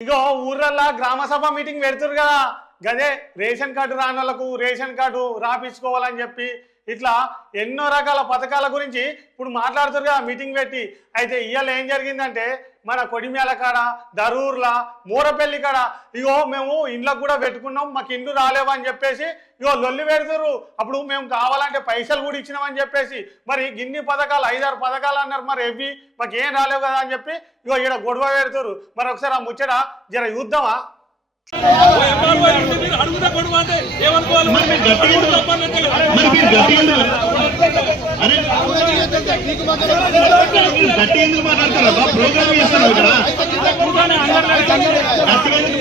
ఇగో ఊర్లల్లా గ్రామ సభ మీటింగ్ పెడుతురు కదా. గదే రేషన్ కార్డు రాని వాళ్ళకు రేషన్ కార్డు రాపించుకోవాలని చెప్పి ఇట్లా ఎన్నో రకాల పథకాల గురించి ఇప్పుడు మాట్లాడుతారు కదా మీటింగ్ పెట్టి. అయితే ఇవాళ ఏం జరిగిందంటే మన కొడిమ్యాల కాడ దరూర్ల మూరపల్లి కాడ ఇగో మేము ఇండ్లకు కూడా పెట్టుకున్నాం మాకు ఇండ్లు రాలేవని అని చెప్పేసి ఇగో లొల్లి పెడుతురు అప్పుడు మేము కావాలంటే పైసలు కూడా ఇచ్చినామని చెప్పేసి మరి గిన్ని పథకాలు ఐదారు పథకాలు అన్నారు మరి ఎవ్వి మాకు ఏం రాలేవు కదా అని చెప్పి ఇగో ఈడ గొడవ పెడుతురు మరి ఒకసారి ఆ ముచ్చట జర చూద్దామా? గట్టి ఎందుకు అరే ప్రోగ్రామ్ ఇక్కడ ఎందుకు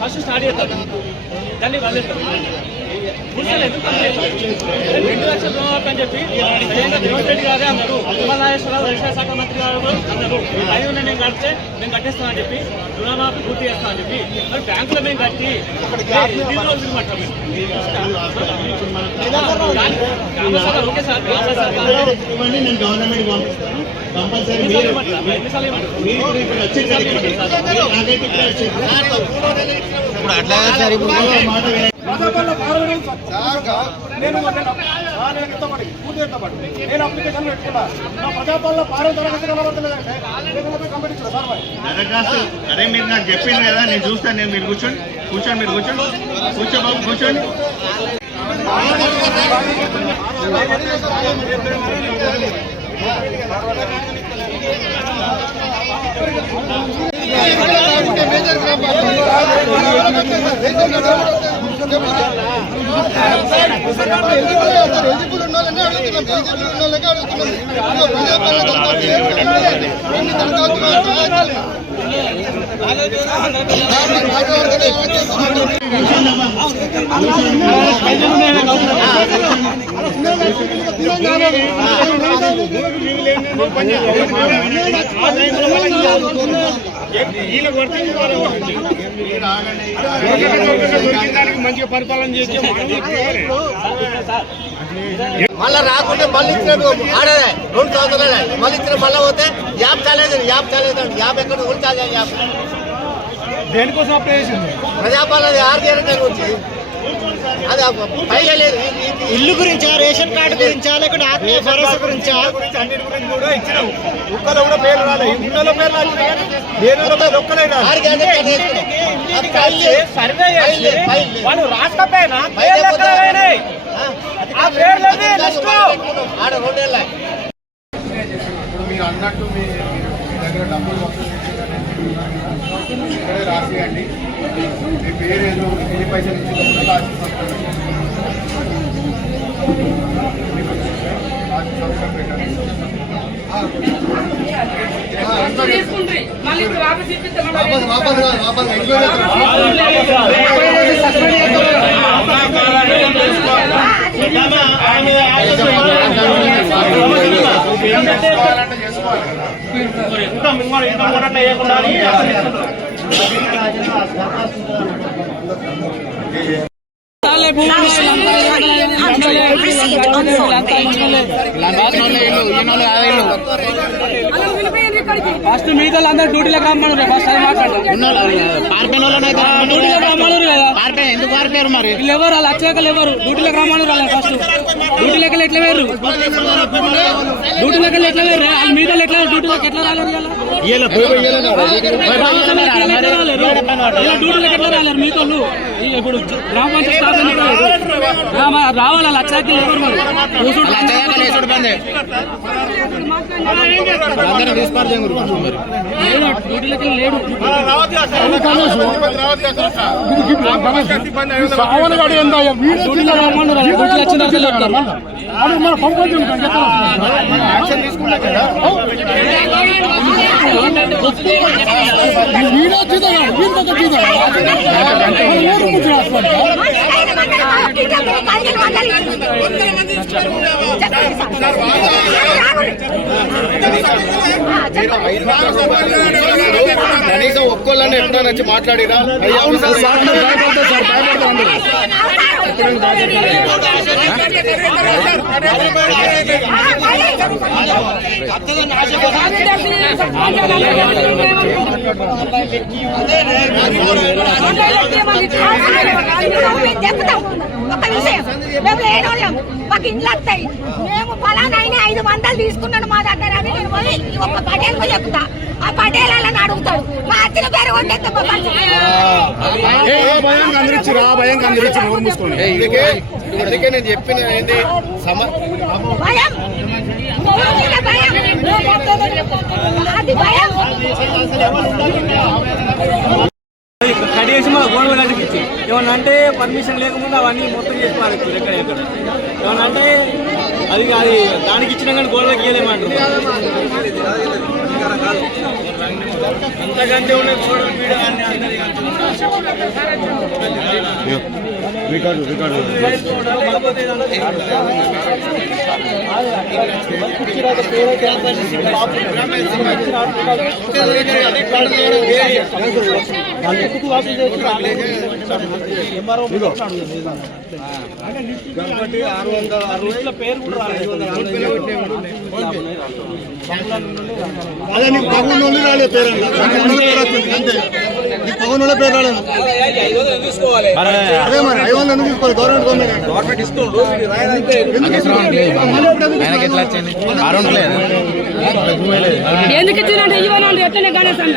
ఫస్ట్ స్టార్ట్ చేస్తాను దాన్ని వదిలేస్తాను కూర్చోలేదు రెండు లక్షల రుణమాఫీ అని చెప్పి రేవంత్ రెడ్డి గారే అన్నారు ఉమానాగేశ్వరరావు వ్యవసాయ శాఖ మంత్రి గారు అన్నారు ఐదు వందలు నేను కడితే మేము కట్టేస్తామని చెప్పి రుణమాఫీ పూర్తి చేస్తామని చెప్పి మరి బ్యాంకులో మేము కట్టి రోజులు కట్టాం గ్రామ సభ ఓకే సార్ గ్రామ సభ ఇవ్వండి నేను గవర్నమెంట్ పంపిస్తాను కంపల్సరీ మీరు ఎన్నిసార్లు ఇవ్వమంటారు? మీరు కూడా ఇక్కడ వచ్చేసారు ఇక్కడ. మీరు నాకైతే. ఇప్పుడు అట్లా ఇప్పుడు మాట. నేను నేను అప్లికేషన్ పెట్టుకున్నా. నా ప్రజాపాలన తరగతి కంపెనీ సార్ మరి. దరఖాస్తు. అరే మీరు నాకు చెప్పింది కదా నేను చూస్తాను నేను మీరు కూర్చోండి కూర్చోండి మీరు కూర్చోండి. కూర్చో బాబు కూర్చోండి. ఎలిజిబుల్ ఉండాలని అడుగుతున్నాం ఎలిజిబుల్ ఉండాలని అడుగుతున్నాం ప్రజాపాలన మంచిగా పరిపాలన చేసి మళ్ళా రాకుంటే మళ్ళీ ఇచ్చినట్టు ఆడదే రెండు సంవత్సరాలే. మళ్ళీ ఇచ్చిన మళ్ళీ పోతే యాప్ చాలేదు యాప్ చాలేదు యాప్ ఎక్కడ కూడా చాలేదు యాప్. దేనికోసం ప్రజాపాలన ఆరు గంటల వచ్చి అది పైగా లేదు. ఇల్లు గురించా రేషన్ కార్డు గురించా లేకుంటే ఆత్మీయ భరోసా గురించా? అన్నిటి గురించి కూడా ఇచ్చినావు ఒక్కలో కూడా పేరు రాలే. ఇంట్లో పేరు రాలేదు పేరు పేరు ఒక్కలే రాలే? ఆరు గంటల సర్వే చేసి వాళ్ళు రాకపోయినా పేర్లు ఎక్కడ పోయినాయి? ఆ పేర్లన్నీ లిస్టు. ఆడ రెండేళ్ళ. ఇప్పుడు మీరు అన్నట్టు మీ మీ దగ్గర డబ్బులు చేసేదాన్ని ఇక్కడే రాసియండి మీ పేరు ఏదో ఎన్ని పైసలు ఇచ్చినప్పుడు రాసి వాపస్ వాపస్ వాపస్ కాదు, వాపస్ ఎంక్వైరీ చేసుకోవాలంటే చేసుకోవాలి ఫస్ట్ మిగతా అందరూ డ్యూటీలకు రమ్మన్నారు ఫస్ట్ అది మాట్లాడదాం ఎందుకు పారిపోయారు మరి వీళ్ళు ఎవరు వాళ్ళు వచ్చాకలు ఎవరు డ్యూటీలకు రమ్మన్నారు వాళ్ళని ఫస్ట్ డ్యూటీలకు ఎట్లా వేరు డ్యూటీలకు ఎట్లా వేరు వాళ్ళు మీద ఎట్లా డ్యూటీలకు ఎట్లా రాలేరు ఇలా డ్యూటీలకు ఎట్లా రాలేరు మీతో ఇప్పుడు గ్రామ పంచాయతీ స్టాఫ్ ఎన్ని కాదు? గ్రామ రావాలి లక్షాకి ఎవరు మరి కూర్చుంటే లేడు డ్యూటీలకు లేడు డ్యూటీలో రమ్మన్నారు డ్యూటీలో వచ్చిన తర్వాత కనీసం ఒక్కోళ్ళని ఎప్పుడైనా వచ్చి మాకు ఇండ్లు వస్తాయి మేము ఫలానా ఆయన ఐదు వందలు తీసుకున్నాను మా దగ్గర అని నేను పోయి ఈ ఒక్క పటేల్కు చెప్తా ఆ పటేల్ అలా అడుగుతాడు మా అచ్చిన పేరు కొట్టేస్తే మా అందుకే అందుకే నేను చెప్పిన ఏంటి సమ భయం. మొగుడు మీద భయం. అది భయం కడిగేసి మా గోడలు కడిగించి ఏమన్నా అంటే పర్మిషన్ లేకుండా అవన్నీ మొత్తం చేసి మారేస్తారు ఎక్కడ ఎక్కడ. ఏమన్నా అంటే అది అది దానికి ఇచ్చినా కానీ గోడలకు గీయలేమంటారు అంతకంటే ఉండే గోడలు పీడ అన్ని అందరి పేరు కూడా అదే నీకు పగులు రాలేదు పేరు పగులు పేరు. అంతే నీకు పగులు పేరు రాలేదు అదే మరి ఐదు వందలు ఎందుకు తీసుకోవాలి గవర్నమెంట్ గవర్నమెంట్ ఎందుకు ఇచ్చిందంటే ఇవ్వనండి ఎట్లనే గణేష్ అన్న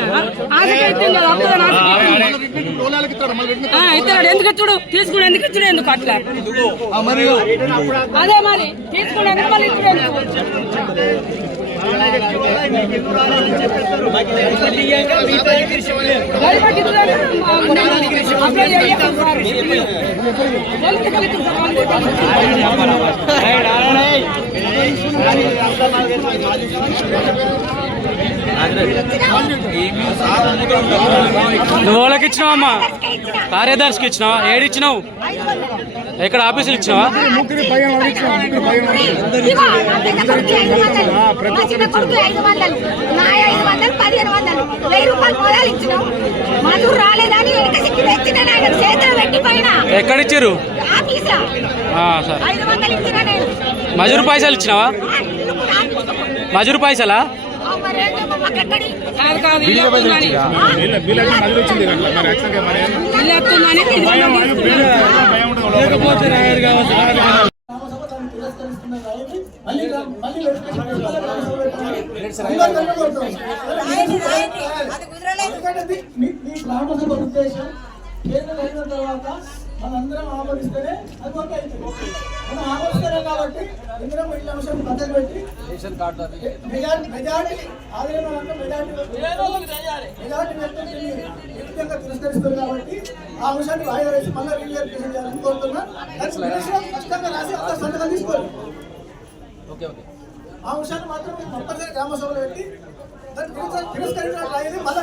ఆశకి ఇచ్చింది అప్పుదని ఇస్తాడు ఎందుకు ఇచ్చుడు తీసుకుని ఎందుకు ఇచ్చుడు ఎందుకు అట్లా అదే మరి తీసుకుని ఎందుకు మళ్ళీ ఇచ్చుడు ఎందుకు నువ్వు వాళ్ళకి ఇచ్చినావమ్మా? కార్యదర్శికి ఇచ్చినావా? ఏడిచ్చినావు? ఎక్కడ ఆఫీసులు ఇచ్చినావా? ఇదిగో, నా పెద్ద కొడుకు ఐదు వందలు, మా చిన్న కొడుకు ఐదు వందలు, నా ఐదు వందలు, పదిహేను వందలు, వెయ్యి రూపాయలు మొదలు ఇచ్చినాం. మధురు రాలేదని వెనక సిక్కి తెచ్చిన ఆయన చేతులు పెట్టి పైన. ఎక్కడ ఇచ్చారు ఆఫీసులో సరే. ఐదు వందలు ఇచ్చిన నేను. మజూరు పైసలు ఇచ్చినావా. మజూరు పైసలా? కాదు కాదు ఇల్లు వస్తుందని? ఇల్లు వస్తుందని. లేకపోతే రాయరు కావచ్చు మీ గ్రామ సభ ఉద్దేశం కేంద్రం అయిన తర్వాత మనందరం ఆమోదిస్తేనే అది అవుతుంది. మనం ఆమోదిస్తేనే కాబట్టి ఇందులో ఇళ్ళ అంశం పక్కన పెట్టి మెజార్టీ మెజార్టీ మెజార్టీ మెజార్టీ? వ్యక్తులు ఈ విధంగా తిరస్కరిస్తారు కాబట్టి ఆ అంశాన్ని వాయిదా వేసి మళ్ళీ రీఇంప్లిమెంటేషన్ చేయాలని కోరుతున్నా. ఖచ్చితంగా రాసి అందరూ సంతకం తీసుకోవాలి ఆ అంశాన్ని మాత్రం తప్పనిసరి గ్రామ సభలో పెట్టి దాన్ని మళ్ళీ